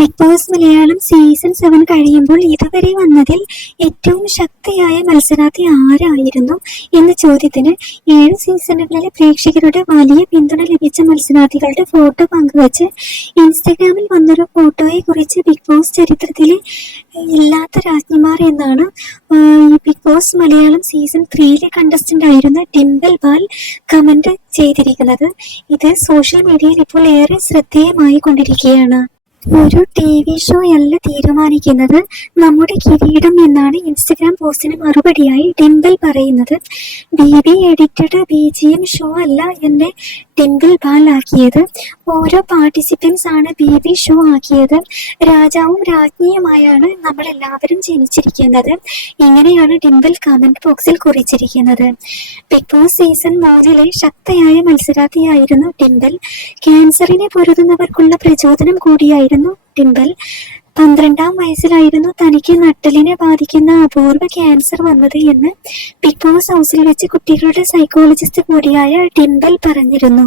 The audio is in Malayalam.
ബിഗ് ബോസ് മലയാളം സീസൺ 7 കഴിയുമ്പോൾ ഇതുവരെ വന്നതിൽ ഏറ്റവും ശക്തിയായ മത്സരാർത്ഥി ആരായിരുന്നു എന്ന ചോദ്യത്തിന് 7 സീസണുകളിലെ പ്രേക്ഷകരുടെ വലിയ പിന്തുണ ലഭിച്ച മത്സരാർത്ഥികളുടെ ഫോട്ടോ പങ്കുവച്ച് ഇൻസ്റ്റഗ്രാമിൽ വന്നൊരു ഫോട്ടോയെ കുറിച്ച് ബിഗ് ബോസ് ചരിത്രത്തിലെ ഇല്ലാത്ത രാജ്ഞിമാർ എന്നാണ് ഈ Big Boss Malayalam season 3 contestant ആയിരുന്ന ഡിംപിൾ പാൽ കമന്റ് ചെയ്തിരിക്കുന്നത്. ഇത് സോഷ്യൽ മീഡിയയിൽ ഇപ്പോൾ ഏറെ ശ്രദ്ധേയമായി കൊണ്ടിരിക്കുകയാണ്. ഒരു TV ഷോ അല്ല തീരുമാനിക്കുന്നത്, നമ്മുടെ കിരീടം എന്നാണ് ഇൻസ്റ്റഗ്രാം പോസ്റ്റിന് മറുപടിയായി ഡിംപിൾ പറയുന്നത്. BB എഡിറ്റഡ് BGM ഷോ അല്ല എന്നെ ഡിംപിൾ പാൽ ആക്കിയത്. ഓരോ പാർട്ടിസിപ്പൻസ് ആണ് BB ഷോ ആക്കിയത്. രാജാവും രാജ്ഞിയുമായാണ് നമ്മൾ എല്ലാവരും ജനിച്ചിരിക്കുന്നത്. ഇങ്ങനെയാണ് ഡിംപിൾ കമന്റ് ബോക്സിൽ കുറിച്ചിരിക്കുന്നത്. ബിഗ് ബോസ് സീസൺ 3 ശക്തയായ മത്സരാർത്ഥിയായിരുന്നു ഡിംപിൾ. ക്യാൻസറിനെ പൊരുതുന്നവർക്കുള്ള പ്രചോദനം കൂടിയായിരുന്നു ഡിംപിൾ. 12-ാം വയസ്സിലായിരുന്നു തനിക്ക് നട്ടെല്ലിനെ ബാധിക്കുന്ന അപൂർവ ക്യാൻസർ വന്നത് എന്ന് ബിഗ് ബോസ് ഹൗസിൽ വെച്ച് കുട്ടികളുടെ സൈക്കോളജിസ്റ്റ് കൂടിയായ ഡിംപിൾ പറഞ്ഞിരുന്നു.